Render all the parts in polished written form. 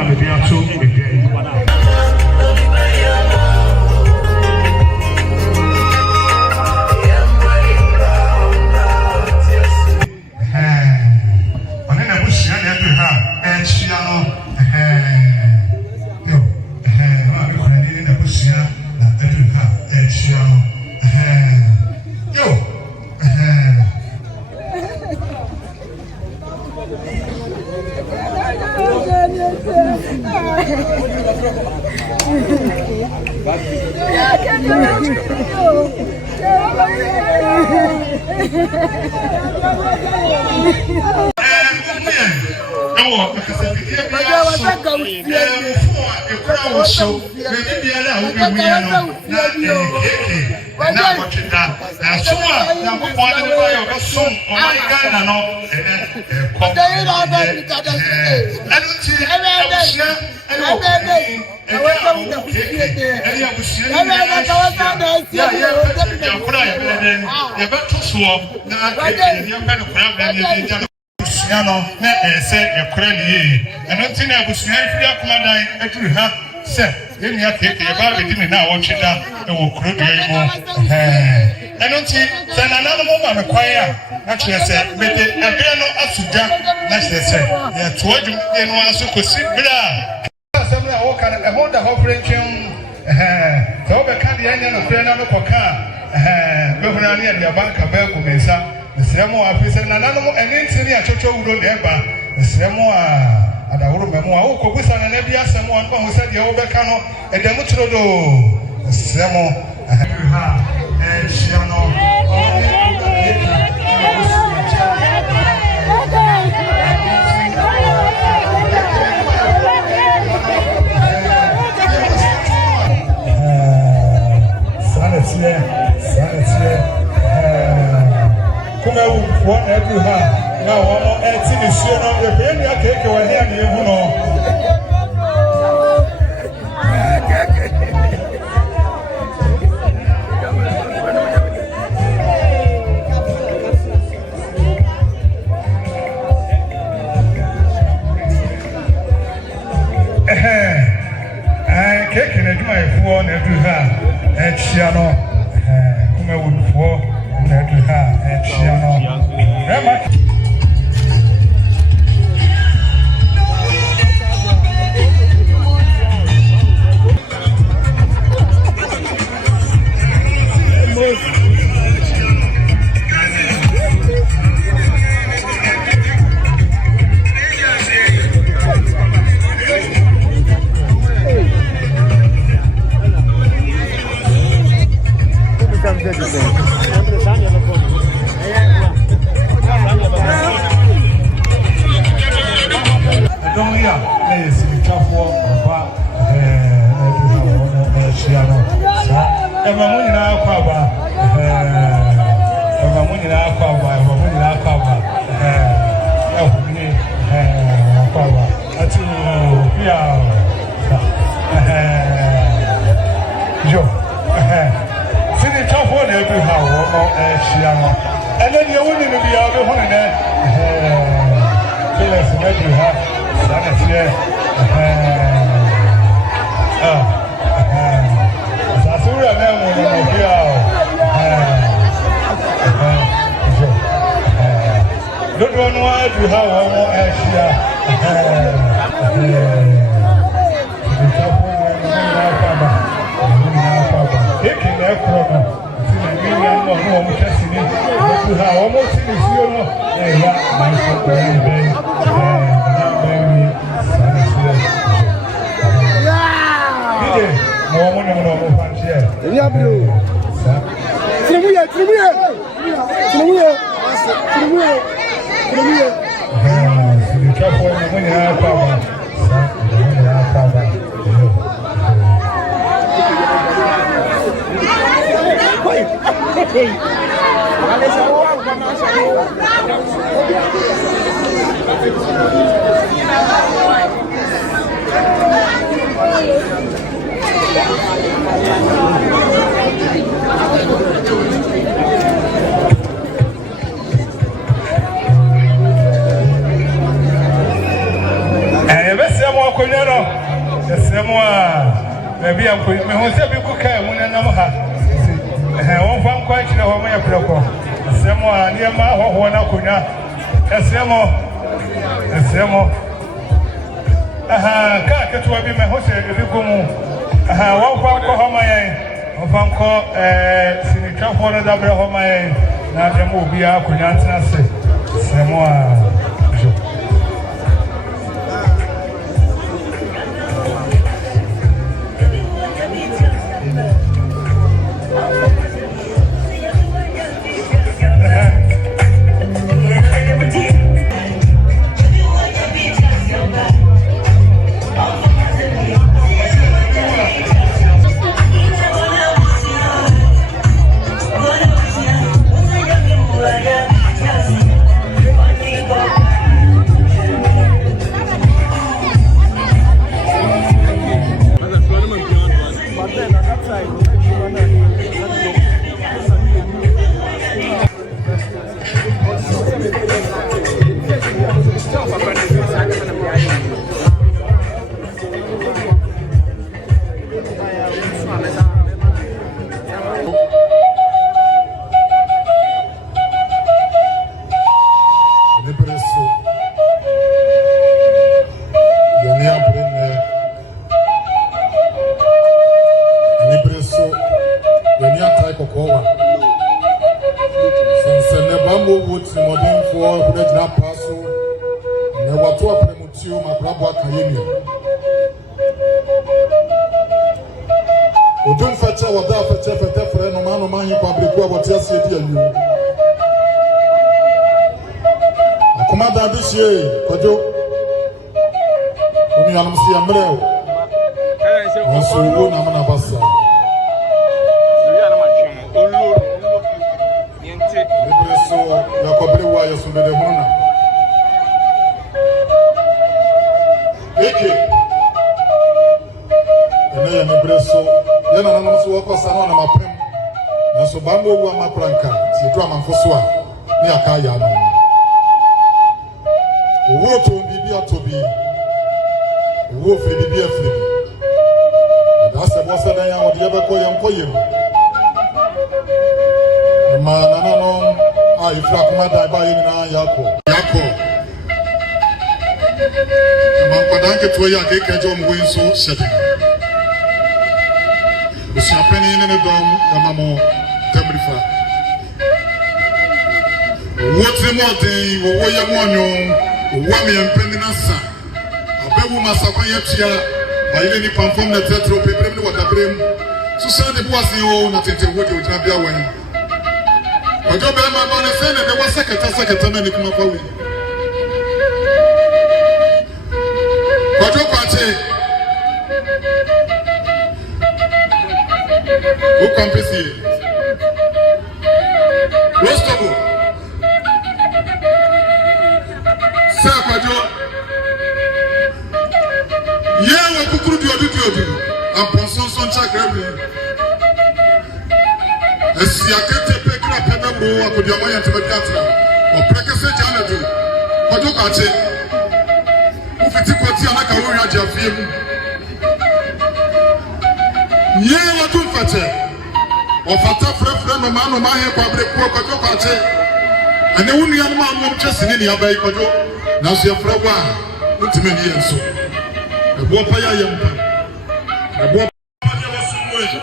na me dia to me dia one na busia na do ha chia no yo ma bi kona ni na busia na do ha chia no yo no na say ekura ni eno nti na abusua ifiri akomadan aturu ha se yemi akeke ye ba bedi me na wotweda e wo kuro bia yi mo eno nti se na na mo ba me kwan a na kire se mede ebere no asuda na kire se ye to adwum de no aso kosi bra asem na wo kan e ho da ho frentwem se wo be kan de anya no frena no koka be huna ne ya banka ba ku mensa Sremo afisa na nanu enenti ni achocho wuro na eba sremo a adawuro memo a ukogusa na na bia semo an ba ho se de wo beka no edemu trodo sremo ha shiano Kuma one every ha now one eti ni suo no ye pe ni akeke wa here ni ehu no keke na duma efu na every ha chia no kuma wudfo na every ha chia no Rema Yesemo Koyano, Yesemo, maybe I'm going to be cooking when I'm ha. One from quite a home, my proper. Yesemo, near my one Akuna. Yesemo. Aha, can't get to be my host if you come. Aha, one from Kohama, one from Sinica for the double Homa. Now, the movie I could answer. Yesemo. Odun facha wada facha fete fere no manu manyi kwabriku aboti asiedi ayu akoma da bi hie kojo onu yanum si amre o nso wo na mana basa so yakobre wa yesu de hunu eke ene nebreso yana nanu so wako sana na mapem na so bambo wu amapranka ti do amanfoso a ne aka ya no owo to bibi atobi owo fe bibi afiri da se bo se dan ya wo de be ko yem ko yem ma nana no a ifra kuma da ba yi na yako ma kwadan ke to ya ke kejo mo wi so sede Champagne in the dome, Yamamo, Tembrifa. What's the more day, Woyamono, Wami and Pendinasa, a Bebu Masapaya, by any perform the Tetro, Pepper, what a brim. Susanne was the old, not into what you have your way. I don't bear my money, and there was second, and come up away. What your party? Who can be seen? Rostable. Sir, Pajo. Yeah, we could do. I'm Ponson Chuck Remy. As you can't pick up a number of the Amaya to the Catra or Precasa Janadu. What you got it? If it's a Kotiana Kawaja Jafim. Yeah, what you fetch? Or Fata Frefren, no man, no man, Quabre, Quaco, and the only man just in any other Quajo. Now, see a Frawa, not too many years. A Wapaya Yampa. A Wapaya was somewhere.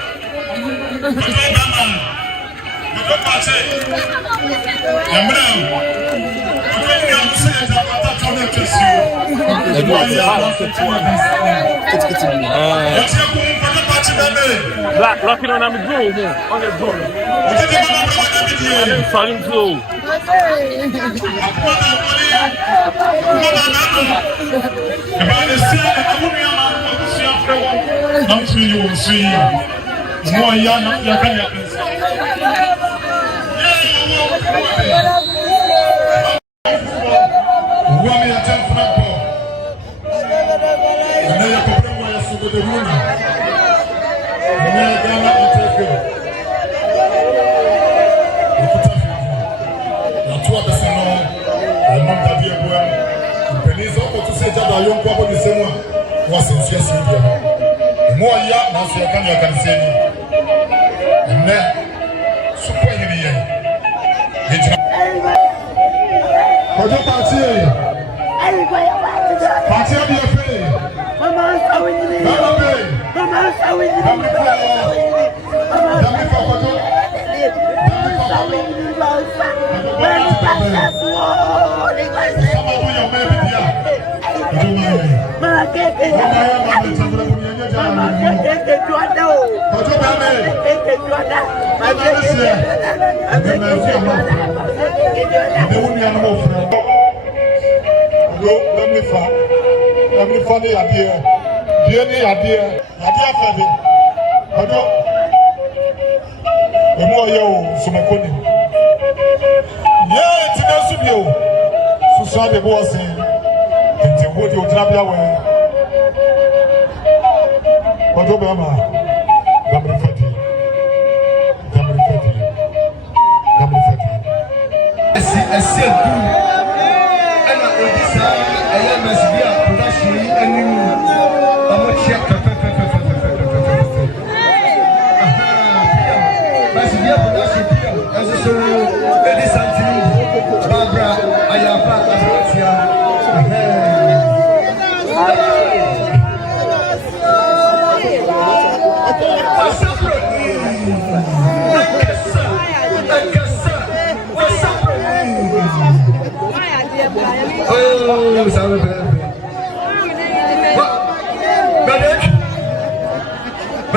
Black rocking on the groove here, on the groove. Falling through. Young couple the same one. was in Syria. More young, now so I can say, and then super here. What do party? Party of your pay. Mama, let me funny idea. Dear idea. Idea for me. The more you, Sumakuni. Yeah, it's a studio. Susan the boss in the wood you trap your way. What Obama? Gamma Fatty. I said, and I am a severe production and I'm a check. Barbara, I am back as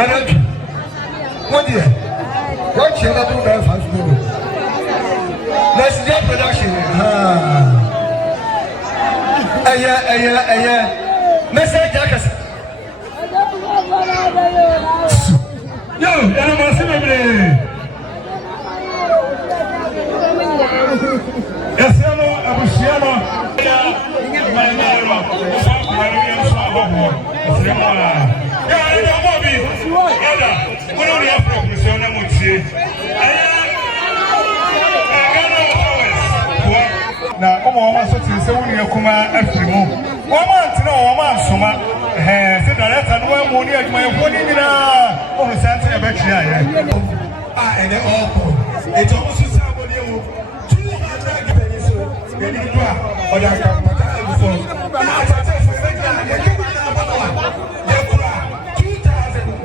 Bernard, what dear? What shall I do that fast food? Let's get production. Message Jackas. Yo, I'm a celebrity. Yes, hello, Abusiano. My name na ọmọ ọmọ sọtì sẹ wọn yẹ kuma ẹfiri mu wọn máa tẹnɛ wọn máa sọma sẹ dàrẹ́tà ni wọn mú ní ẹdùnmọ̀ ẹ̀fọ́ ní nyinaa ọmọ sáńtì ẹ̀ bẹ́ kiri ayẹ. a ẹnẹ ọkọ ètò ọmọ sọ sáà bọ ní ewu 200 gbẹ̀yẹ so ẹni nígbà ọ̀dà àkàpàtà ẹ̀fọ́ náà àtàtà ẹ̀fọ́ ẹ̀fẹ́ jẹ́ àyẹ̀ kí wọ́n náà bọ̀ wá yẹ kura 2,000.